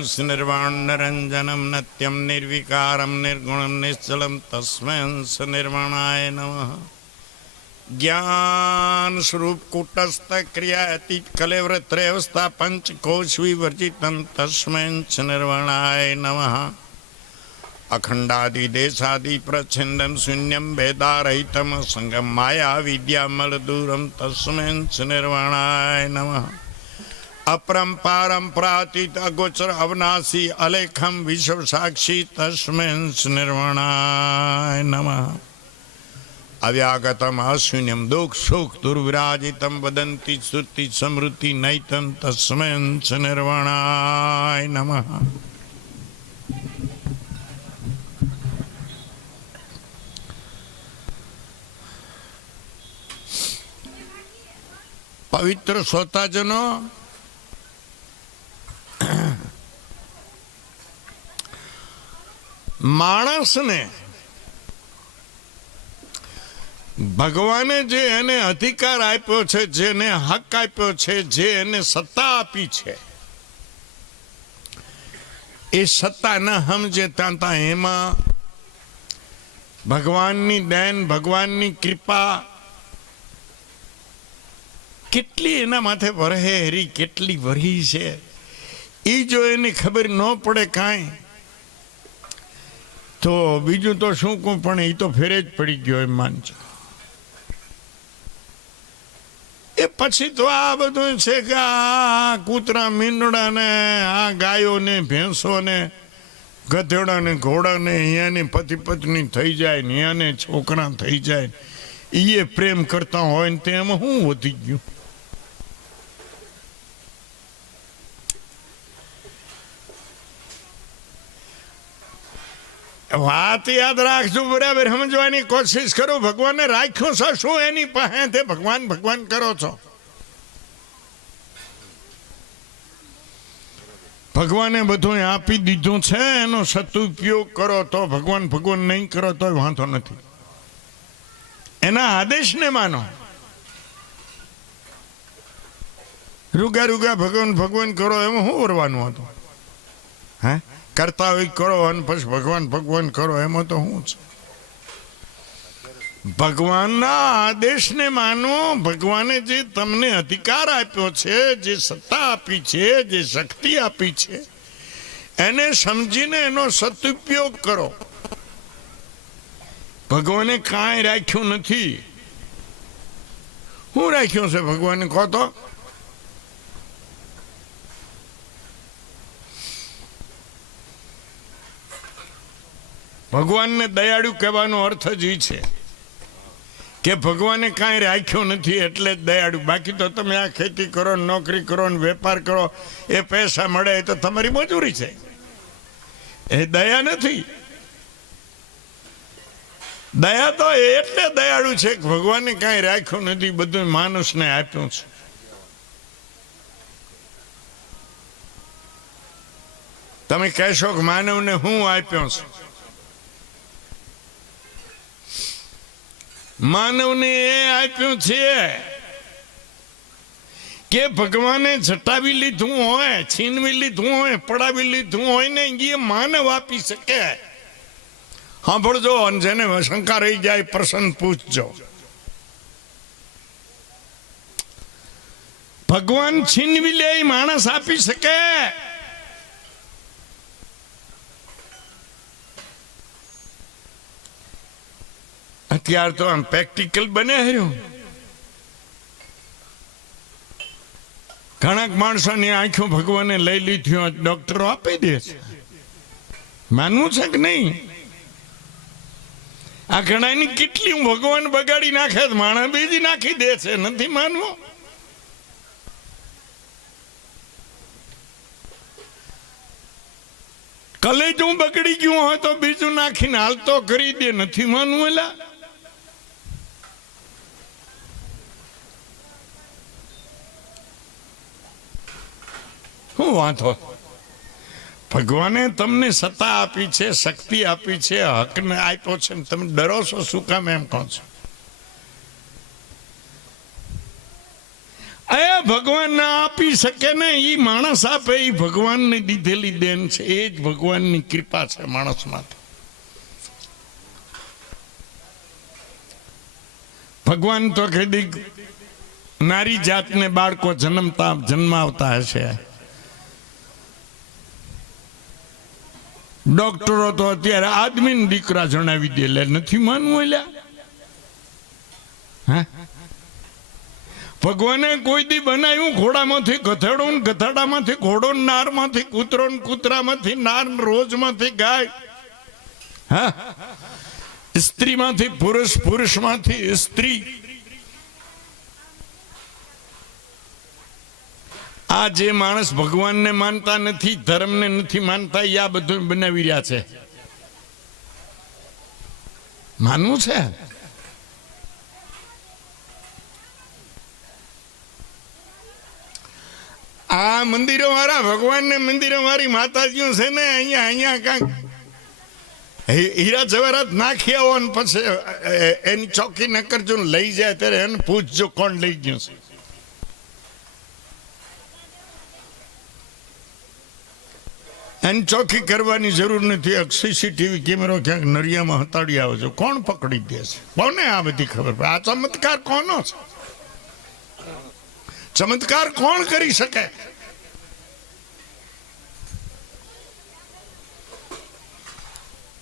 અંશ નિર્વાણ નિરંજનમ નત્યમ નિર્વિકારમ નિર્ગુણમ નિશ્ચલમ તસ્મૈ અંશ નિર્વાણાય નમઃ. જ્ઞાન સ્વરૂપ કુટસ્થ ક્રિયા અતીત કલેવ્રત્રેવસ્થા પંચકોશ વિવર્જિતમ તસ્મૈ અંશ નિર્વાણાય નમઃ. અખંડાદિ દેશાદિ પ્રચ્છિન્નમ શૂન્યમ ભેદારહિતમ સંગમ માયા વિદ્યામલ દૂરમ તસ્મૈ અંશ નિર્વાણાય નમઃ. अपरंपारंपरातीत अगोचर अविनाशी अलेखम विश्व साक्षी तस्मै निर्वाणाय नमः. अव्यागतम अशून्यम दुख सुख दुर्विराजितम वदंती श्रुति समृद्धि नैतम तस्मै निर्वाणाय नमः. पवित्र श्रोताजनों, માણસને ભગવાને જે એને અધિકાર આપ્યો છે, જેને હક આપ્યો છે, જે એને સત્તા આપી છે, એ સત્તા ન સમજે ત્યાં એમાં ભગવાનની દેન, ભગવાનની કૃપા કેટલી એના માથે વરહે હરી કેટલી વરી છે, એ જો એની ખબર ન પડે કાંઈ તો બીજું તો શું કહું, પણ એ તો ફેરે જ પડી ગયો એમ માનજો. એ પછી તો આ બધું છે કે આ કૂતરા મીંડડા ને આ ગાયો ને ભેંસો ને ગધેડા ને ઘોડા ને અહીંયાની પતિ પત્ની થઈ જાય ને અહીંયાને છોકરા થઈ જાય, એ પ્રેમ કરતા હોય ને તેમાં શું વધી ગયું? વાત યાદ રાખજો, બરાબર સમજવાની કોશિશ કરો. ભગવાને રાખ્યો છો શું એની પાસે, તે ભગવાન ભગવાન કરો છો. ભગવાને બધું આપી દીધું છે, એનો સદુપયોગ કરો તો ભગવાન, ભગવાન નહીં કરો તો વાંધો નથી. એના આદેશને માનો. રૂગા રૂગા ભગવાન ભગવાન કરો એમાં શું કરવાનું હતું? હે, કરતા હોય કરો અને પછી ભગવાન ભગવાન કરો એમાં તો શું છે? ભગવાનના આદેશને માનો. ભગવાને જે તમને અધિકાર આપ્યો છે, જે સત્તા આપી છે, જે શક્તિ આપી છે, એને સમજીને એનો સદુપયોગ કરો. ભગવાને કાંઈ રાખ્યું નથી. શું રાખ્યું છે ભગવાને કહો તો? ભગવાનને દયાળુ કહેવાનો અર્થ જ એ છે કે ભગવાને કાંઈ રાખ્યો નથી એટલે જ દયાળુ. બાકી તો તમે આ ખેતી કરો, નોકરી કરો, વેપાર કરો, એ પૈસા મળે એ તો તમારી મજૂરી છે, એ દયા નથી. દયા તો એટલે દયાળુ છે કે ભગવાને કાંઈ રાખ્યું નથી, બધું માણસને આપ્યું છે. તમે કહેશો કે માનવને હું આપ્યો છે? માનવને એ આપ્યું છે કે ભગવાને જટાવી લીધું હોય, છીનવી લીધું હોય, પડાવી લીધું હોય ને એ માનવ આપી શકે. સાંભળજો, અને જેને શંકા રહી જાય પ્રશ્ન પૂછજો. ભગવાન છીનવી લે એ માણસ આપી શકે? અત્યાર તો આમ પ્રેક્ટિકલ બને રહ્યું. ઘણા માણસોની આંખો ભગવાને લઈ લીધી, ડોક્ટરો આપી દે છે. માનવું છે કે નહીં? આ ઘણાની કેટલી ભગવાન બગાડી નાખે, માણસ બીજી નાખી દે છે. નથી માનવું? કલેજું બગડી ગયું હોય તો બીજું નાખીને હાલતો કરી દે. નથી માનવું? એલા શું વાંધો? ભગવાને તમને સત્તા આપી છે, શક્તિ આપી છે, હકને આપ્યો છે, તમે ડરો છો શું કામ એમ કહો છો? ભગવાન ના આપી શકે ને, એ માણસ આપે, એ ભગવાનની દીધેલી દેન છે, એ જ ભગવાનની કૃપા છે માણસમાં. ભગવાન તો કદી નારી જાતને બાળકો જન્માવતા હશે. ડોક્ટરો તો અત્યારે આદમીને દીકરા જણાવી દે, એટલે નથી માનવું. એટલે ભગવાને કોઈ દી બનાવ્યું ઘોડામાંથી ગધેડો, ગધેડામાંથી ઘોડો, નારમાંથી કૂતરો, કૂતરામાંથી નાર, રોજમાંથી ગાય, હા, સ્ત્રીમાંથી પુરુષ, પુરુષમાંથી સ્ત્રી. આ જે માણસ ભગવાનને માનતા નથી, ધર્મને નથી માનતા, એ આ બધું બનાવી રહ્યા છે. માનવું છે. આ મંદિરો વાળા ભગવાનને મંદિરો વાળી માતાજીઓ છે ને, અહીંયા કાંક હીરા જવાહરાત નાખી આવો ને પછી એની ચોકી ન કરજો, લઈ જાય ત્યારે એને પૂછજો કોણ લઈ ગયું છે. એની ચોકી કરવાની જરૂર નથી. સીસીટીવી કેમેરો ક્યાંક નરિયામાં હતાડી આવે છે, કોણ પકડી દે છે? કોને આ બધી ખબર પડે? આ ચમત્કાર કોનો છે? ચમત્કાર કોણ કરી શકે?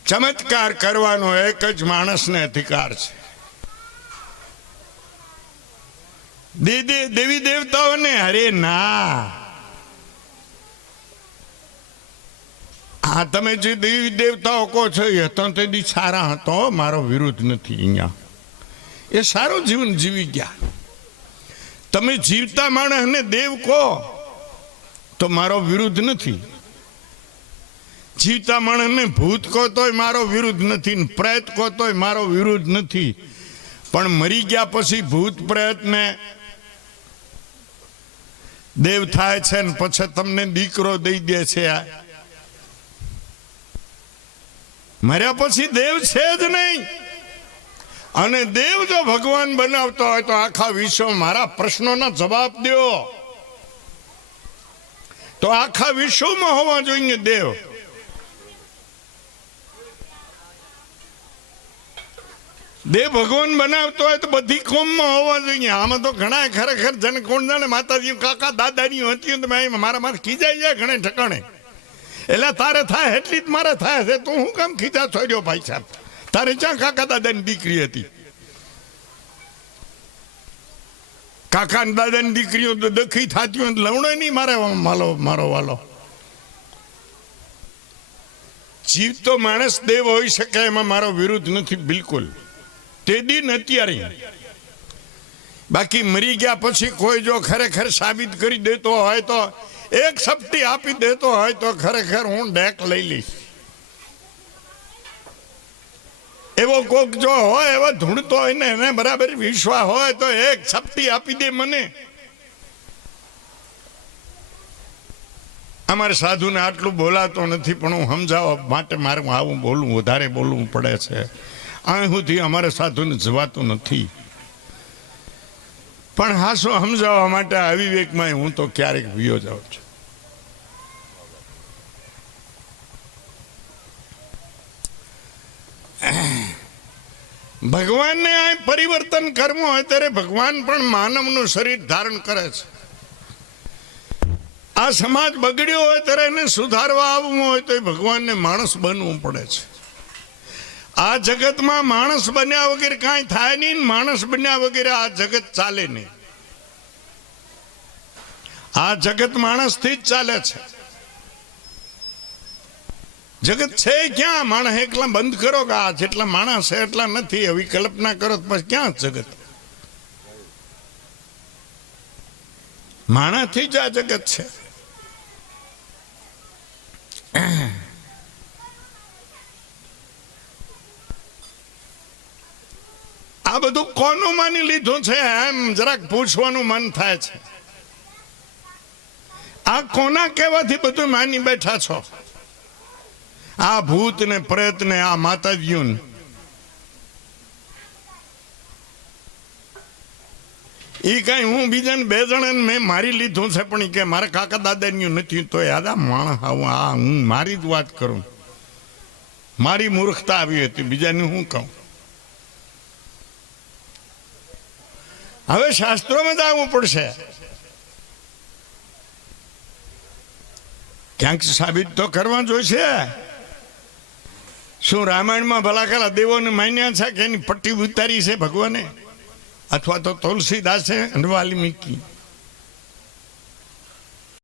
ચમત્કાર કરવાનો એક જ માણસને અધિકાર છે. દેવી દેવતાઓને અરે ના, હા, તમે જે દેવી દેવતાઓ કહો છો એ હતો તે દી સારા હતો, મારો વિરુદ્ધ નથી. અહીંયા એ સારું જીવન જીવી ગયા. તમે જીવતા માણસને દેવ કહો તો મારો વિરુદ્ધ નથી. જીવતા માણસને ભૂત કહો તોય મારો વિરુદ્ધ નથી, પ્રેત કહો તોય મારો વિરુદ્ધ નથી. પણ મરી ગયા પછી ભૂત પ્રેત ને દેવ થાય છે ને પછી તમને દીકરો દઈ દે છે. મર્યા પછી દેવ છે જ નહીં. અને દેવ જો ભગવાન બનાવતો હોય તો આખા વિશ્વ, મારા પ્રશ્નોના જવાબ દો, તો આખા વિશ્વમાં હોવા જોઈએ દેવ. દેવ ભગવાન બનાવતો હોય તો બધી કોમમાં હોવા જોઈએ. આમાં તો ઘણા ખરેખર જન કોણ જાણે, માતાજી કાકા દાદાની હતી મારા માથે ખીજાઈ જાય ઘણે ઠકાણે. એટલે તારે થાય એટલી જ મારે થાય છે. તું હું કામ ખીજા છોડ્યો ભાઈ સાહેબ? તારે ક્યાં કાકા દાદાની દીકરી હતી? કાકા દાદાની દીકરીઓ દખી થતી હોય લવણો નહીં મારે મારો વાલો. જીવતો માણસ દેવ હોઈ શકે, એમાં મારો વિરુદ્ધ નથી બિલકુલ. તે દિન અત્યારે, બાકી મરી ગયા પછી કોઈ જો ખરેખર સાબિત કરી દેતો હોય તો, એક સપટી આપી દેતો હોય તો ખરેખર હું ડેક લઈ લઈશ. એવો કોક જો હોય, એવો ધૂણતો હોય ને એને બરાબર વિશ્વાસ હોય તો એક સપટી આપી દે મને. અમારે સાધુને આટલું બોલાતો નથી, પણ હું સમજાવવા માટે મારે આવું બોલવું, વધારે બોલવું પડે છે. અહીં સુધી અમારે સાધુને જવાતું નથી, પણ હાસો સમજાવવા માટે અવિવેકમાં હું તો ક્યારેક વિયો જાઉં છું. ભગવાનને આ પરિવર્તન કરવું હોય ત્યારે ભગવાન પણ માનવનું શરીર ધારણ કરે છે. આ સમાજ બગડ્યો હોય ત્યારે એને સુધારવા આવવું હોય તો ભગવાનને માણસ બનવું પડે છે. આ જગતમાં માણસ બન્યા વગર કાંઈ થાય નહીં, માણસ બન્યા વગર આ જગત ચાલે નહીં. આ જગત માણસથી જ ચાલે છે. જગત છે ક્યાં? માણસ એકલા બંધ કરો કે આ જેટલા માણસ છે એટલા નથી, એવી કલ્પના કરો પછી ક્યાં જગત? માણસથી જ આ જગત છે. આ બધું કોનું માની લીધું છે એમ જરાક પૂછવાનું મન થાય છે. આ કોના કહેવાથી બધું માની બેઠા છો? આ ભૂત ને પ્રેત ને આ માતાજીઓને એ કાંઈ હું બીજાને 2 જણાને મેં મારી લીધું છે, પણ એ કે મારા કાકા દાદાની નથી. તો યાદા માણસ આવું, આ હું મારી જ વાત કરું, મારી મૂર્ખતા આવી હતી, બીજાને હું કહું. હવે શાસ્ત્રોમાં જ આવવું પડશે, ક્યાંક સાબિત તો કરવા જોઈશે. શું રામાયણમાં ભલા ખરા દેવોને માન્યા છે કે એની પટ્ટી ઉતારી છે ભગવાને, અથવા તો તુલસીદાસે અને વાલ્મીકી?